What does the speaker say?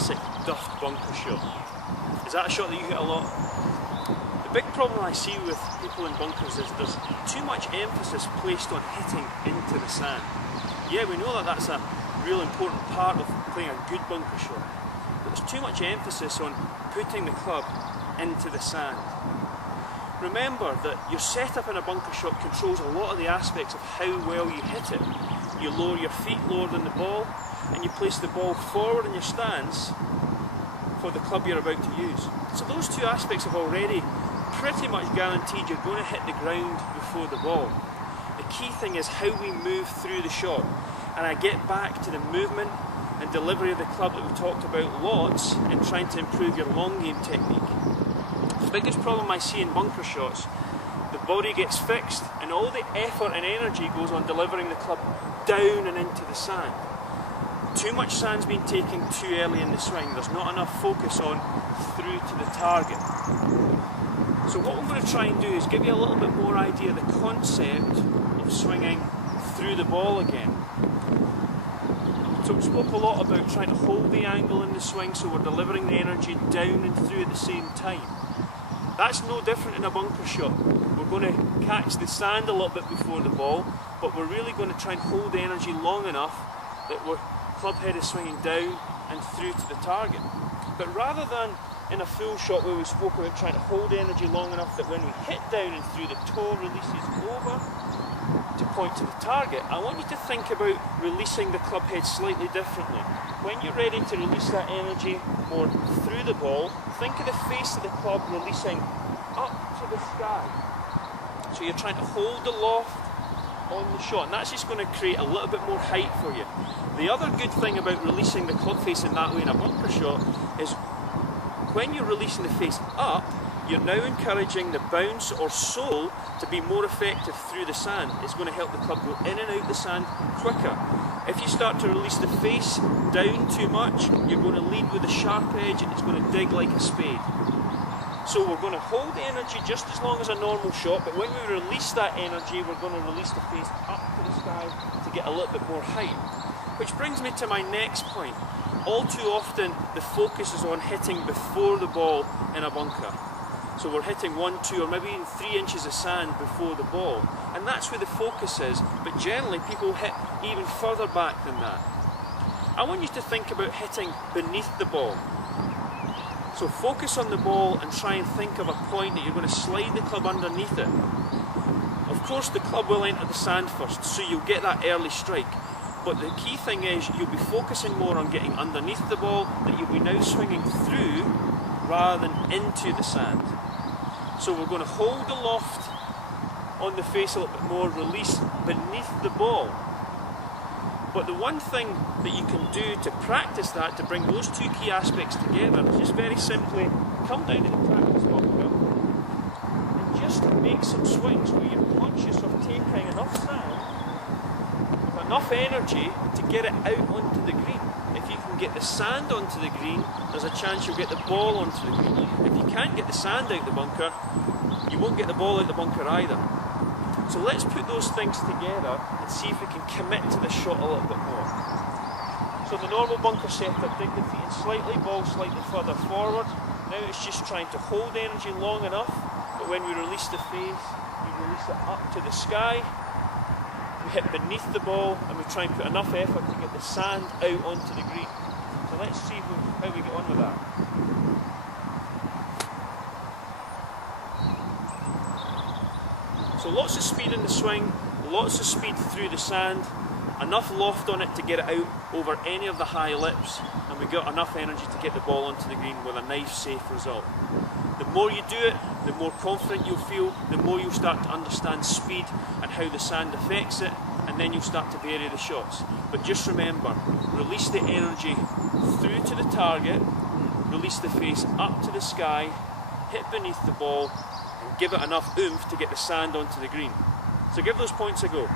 classic duffed bunker shot. Is that a shot that you hit a lot? The big problem I see with people in bunkers is there's too much emphasis placed on hitting into the sand. Yeah, we know that that's a real important part of playing a good bunker shot, but there's too much emphasis on putting the club into the sand. Remember that your setup in a bunker shot controls a lot of the aspects of how well you hit it. You lower your feet lower than the ball, and you place the ball forward in your stance for the club you're about to use. So those two aspects have already pretty much guaranteed you're going to hit the ground before the ball. The key thing is how we move through the shot, and I get back to the movement and delivery of the club that we talked about lots in trying to improve your long game technique. The biggest problem I see in bunker shots, the body gets fixed and all the effort and energy goes on delivering the club down and into the sand. Too much sand's been taken too early in the swing. There's not enough focus on through to the target. So what I'm going to try and do is give you a little bit more idea of the concept of swinging through the ball again. So we spoke a lot about trying to hold the angle in the swing so we're delivering the energy down and through at the same time. That's no different in a bunker shot. We're going to catch the sand a little bit before the ball, but we're really going to try and hold the energy long enough that our club head is swinging down and through to the target. But rather than in a full shot where we spoke about trying to hold the energy long enough that when we hit down and through, the toe releases over to point to the target, I want you to think about releasing the club head slightly differently. When you're ready to release that energy more through the ball, think of the face of the club releasing up to the sky. So you're trying to hold the loft on the shot, and that's just going to create a little bit more height for you. The other good thing about releasing the club face in that way in a bunker shot is when you're releasing the face up, you're now encouraging the bounce or sole to be more effective through the sand. It's going to help the club go in and out the sand quicker. If you start to release the face down too much, you're going to lead with a sharp edge and it's going to dig like a spade. So we're going to hold the energy just as long as a normal shot, but when we release that energy, we're going to release the face up to the sky to get a little bit more height. Which brings me to my next point. All too often, the focus is on hitting before the ball in a bunker. So we're hitting 1, 2 or maybe even 3 inches of sand before the ball. And that's where the focus is, but generally people hit even further back than that. I want you to think about hitting beneath the ball. So focus on the ball and try and think of a point that you're going to slide the club underneath it. Of course the club will enter the sand first, so you'll get that early strike. But the key thing is you'll be focusing more on getting underneath the ball, that you'll be now swinging through rather than into the sand. So we're going to hold the loft on the face a little bit more, release beneath the ball. But the one thing that you can do to practice that, to bring those two key aspects together, is just very simply come down to the practice bunker and just make some swings where you're conscious of taking enough sand with enough energy to get it out onto the green. If you can get the sand onto the green, there's a chance you'll get the ball onto the green. If you can't get the sand out the bunker, you won't get the ball out the bunker either. So let's put those things together and see if we can commit to the shot a little bit more. So the normal bunker setup, dig the feet in slightly, ball slightly further forward. Now it's just trying to hold energy long enough, but when we release the face, we release it up to the sky. We hit beneath the ball and we try and put enough effort to get the sand out onto the green. So let's see how we get on with that. So lots of speed in the swing, lots of speed through the sand, enough loft on it to get it out over any of the high lips, and we got enough energy to get the ball onto the green with a nice safe result. The more you do it, the more confident you'll feel, the more you'll start to understand speed and how the sand affects it, and then you'll start to vary the shots. But just remember, release the energy through to the target, release the face up to the sky, hit beneath the ball, and give it enough oomph to get the sand onto the green. So give those points a go.